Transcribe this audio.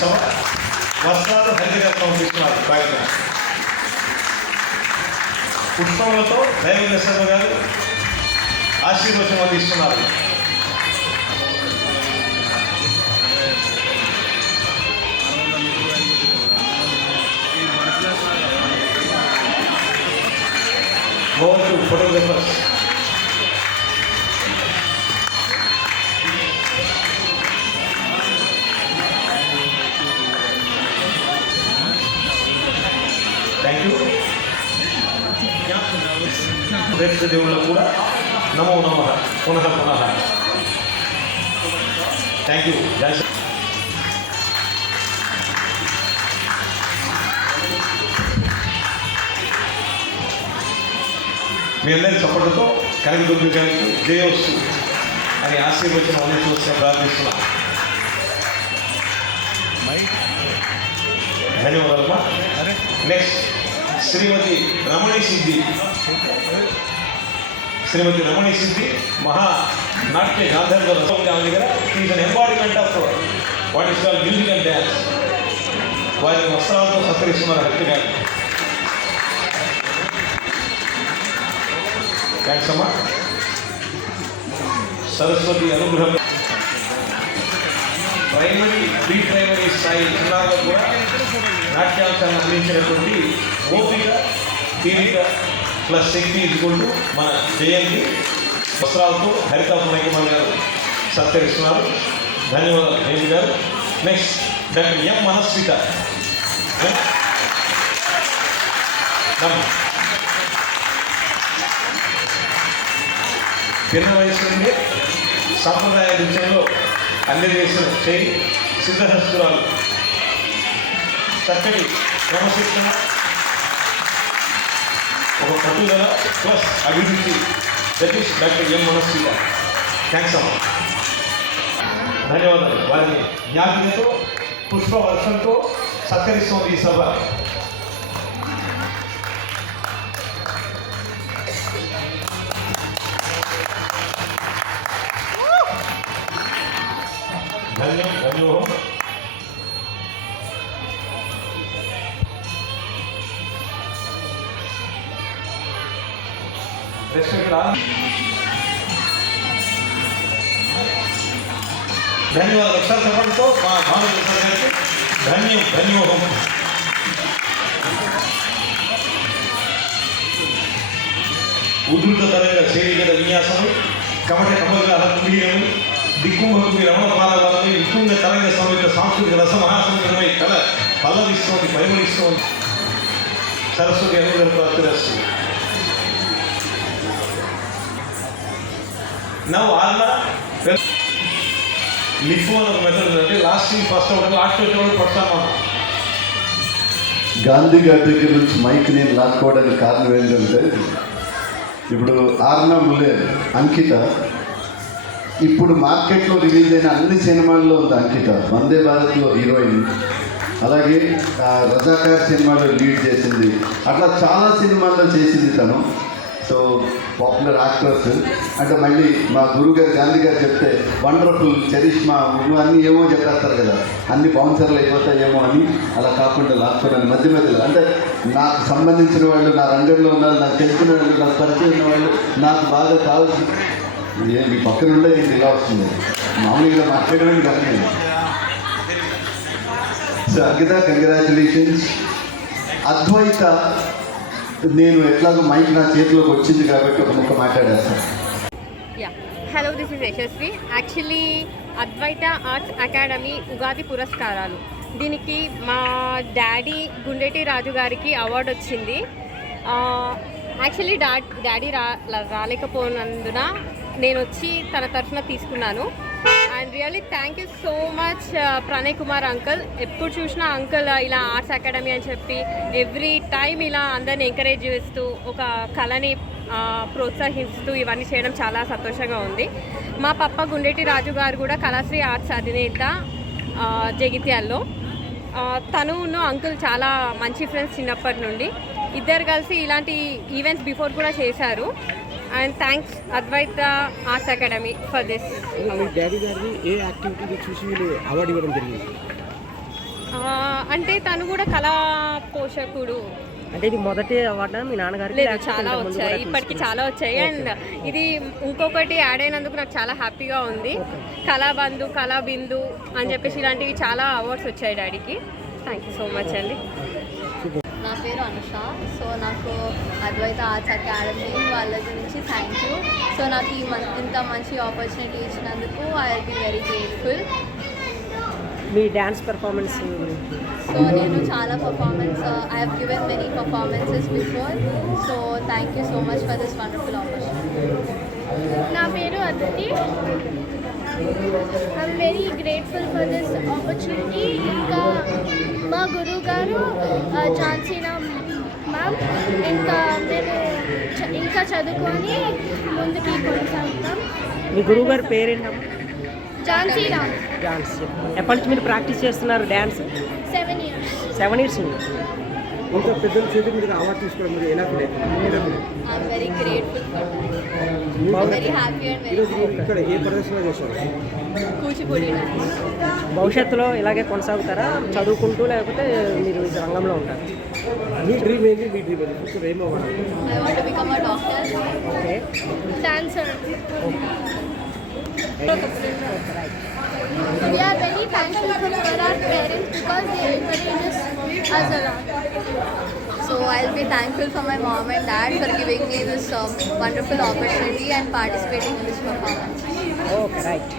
సభ వస్త్రాలు హరితరత్నం తీసుకున్నారు బాధ్యత. పుష్పములతో దైవ శర్మ గారు ఆశీర్వచనం అందిస్తున్నారు. Over to photographers. Thank you. దేవుళ్ళకు కూడా నమో నమః పునః పునః. Thank you. మీ అందరి చప్పటితో కనకదుర్గ గారికి జయోస్తు అని ఆశీర్వచనం అందించవలసిన ప్రార్థిస్తున్నాం. ధన్యవాదాలమ్మా. నెక్స్ట్ శ్రీమతి రమణి సిద్ధి మహా నాట్య గాంధర్వ దగ్గర is an embodiment of what is called music and dance. వారి వస్త్రాలతో సత్కరిస్తున్నారు హరిత గారు. థ్యాంక్స్ అమ్మా. సరస్వతి అనుగ్రహం ప్రైమరీ ప్రీ ప్రైమరీ స్థాయి జిల్లాలో కూడా నాట్యాంశాన్ని అందించినటువంటి ఓపిక తీరిక ప్లస్ శక్తి ఇచ్చుకుంటూ మన జయంతి వస్త్రాలతో హరిత పునకుమార్ గారు సత్కరిస్తున్నారు. ధన్యవాదాలు జయంతి గారు. Next doctor M Manaswita. చిన్న వయసు నుండి సాంప్రదాయ నృత్యంలో అందజేసిన చేయి సిద్ధహస్తురాలు, చక్కటి క్రమశిక్షణ, ఒక పట్టుదల ప్లస్ అభివృద్ధి. That is doctor M Manaswita. Thanks అమ్మా. ధన్యవాదాలు. వారిని జ్ఞాపికతో పుష్పవర్షంతో సత్కరిస్తోంది ఈ సభ. ధన్యోహం. ధన్యవాదాలు. ఒకసారి చెప్పడంతో మా భానుడు గారికి ధన్యోహం. ఉధృతమైన శైలిగత విన్యాసము, కమట కమల కుటీరము, దిక్కుమహకు రమణ పాలవాలని ఉత్తుంగ తరంగ సమేత సాంస్కృతిక రస మహాసముద్రమై కళ పల్లవిస్తోంది, పరిమళిస్తోంది. సరస్వతి అనుగ్రహ ప్రాప్తిరస్తు. నవ్ ఆర్న లిఫ్ట్ అని ఒక మెథడ్ అంటే లాస్ట్ ఫస్ట్ ఒకటి లాస్ట్ వచ్చేవాడు పడతాను. గాంధీ గారి దగ్గర నుంచి మైక్ నేను లాక్కోవడానికి కారణం ఏంటంటే, ఇప్పుడు ఆర్నా ముల్లే అంకిత ఇప్పుడు మార్కెట్లో రిలీజ్ అయిన అన్ని సినిమాల్లో ఉంది. అంకిత వందే భారత్లో హీరోయిన్, అలాగే రజాకార్ సినిమాలో లీడ్ చేసింది. అట్లా చాలా సినిమాల్లో చేసింది తను. సో పాపులర్ యాక్టర్స్ అంటే మళ్ళీ మా గురుగారు గాంధీ గారు చెప్తే వండర్ఫుల్ చరిష్మా అన్నీ ఏమో చెప్పేస్తారు కదా, అన్ని బౌన్సర్లు అయిపోతాయేమో అని. అలా కాకుండా లాక్కున్నాను మధ్య మధ్యలో. అంటే నాకు సంబంధించిన వాళ్ళు, నా రంగంలో ఉన్న వాళ్ళు, నాకు తెలిసిన వాళ్ళు, నాకు పరిచయం ఉన్న వాళ్ళు, నాకు బాగా కావాల్సి మీ పక్కన ఉంటే ఏంటి ఇలా వస్తుంది మామూలుగా మాట్లాడడానికి కాదు. సో అంకిత కంగ్రాచులేషన్స్. అద్వైత నేను ఎట్లాగో మైక్ నా చేతిలోకి వచ్చింది కాబట్టి ఒక ముక్క మాట్లాడేస్తాను. Hello, this is Yashasvi. Actually Advaita arts academy Ugadi పురస్కారాలు, దీనికి మా డాడీ గుండెటి రాజు గారికి అవార్డు వచ్చింది. యాక్చువల్లీ డాడీ రాలేకపోయినందున నేను వచ్చి తన తరఫున తీసుకున్నాను. And really thank you so much Pranay Kumar uncle. ఎప్పుడు చూసినా అంకుల్ ఇలా ఆర్ట్స్ అకాడమీ అని చెప్పి ఎవ్రీ టైం ఇలా అందరిని ఎంకరేజ్ చేస్తూ ఒక కళని ప్రోత్సహిస్తూ ఇవన్నీ చేయడం చాలా సంతోషంగా ఉంది. మా పప్ప గుండెటి రాజు గారు కూడా కళాశ్రీ ఆర్ట్స్ అధినేత జగిత్యాల్లో. తను అంకుల్ చాలా మంచి ఫ్రెండ్స్ చిన్నప్పటి నుండి. ఇద్దరు కలిసి ఇలాంటి ఈవెంట్స్ బిఫోర్ కూడా చేశారు. And thanks Advaita arts academy for this. Daddy గారిని ఏ యాక్టివిటీ చూసి అవార్డు ఇవ్వడం జరిగింది? అంటే తను కూడా కళా పోషకుడు. అంటే ఇది మొదటి అవార్డా మీ నాన్నగారికి? లేదు, చాలా వచ్చాయి, ఇప్పటికి చాలా వచ్చాయి. అండ్ ఇది ఇంకొకటి యాడ్ అయినందుకు నాకు చాలా హ్యాపీగా ఉంది. కళాబంధు, కళాబిందు అని చెప్పేసి ఇలాంటివి చాలా అవార్డ్స్ వచ్చాయి డాడీకి. థ్యాంక్ యూ సో మచ్ అండి. నా పేరు అనుష. సో నాకు అద్వైత ఆర్ట్స్ అకాడమీ వాళ్ళ గురించి థ్యాంక్ యూ. సో నాకు ఇంత మంచి ఆపర్చునిటీ ఇచ్చినందుకు I will be very grateful. Me dance performance గురించి? సో నేను చాలా I have given many performances before. So thank you so much for this wonderful opportunity. నా పేరు Aditi. I'm very grateful for this opportunity. ఇంకా మా గురువు గారు ఝాన్సీనా మ్యామ్. ఇంకా మేము ఇంకా చదువుకొని ముందుకి కొనసాగుతాం. మీ గురువు గారి పేరేంటమ్మా? ఝాన్సీనా. డాన్స్ ఎప్పటి నుంచి మీరు ప్రాక్టీస్ చేస్తున్నారు డ్యాన్స్? 7 years. 7 years నుండి. ఇంత పెద్దల చేతి మీరు అవార్డు తీసుకోవడం మీరు ఎలా ఫీల్ అవుతుంది? I'm very grateful for that. Very happy and very ఈరోజు ఇక్కడ ఏ ప్రదర్శన చేశారు? కూచిపూడి డాన్స్. భవిష్యత్తులో ఇలాగే కొనసాగుతారా చదువుకుంటూ, లేకపోతే మీరు ఈ రంగంలో ఉంటారు? మీ డ్రీమ్ ఏంటి? మీ డ్రీమ్ ఏంటి? ఫ్యూచర్ ఏం అవ్వాలి? I want to become a doctor. Okay. Dancer. We are very thankful for our parents because they encourage us a lot. So I'll be thankful for my mom and dad for giving me this wonderful opportunity and participating in this performance. Okay, right.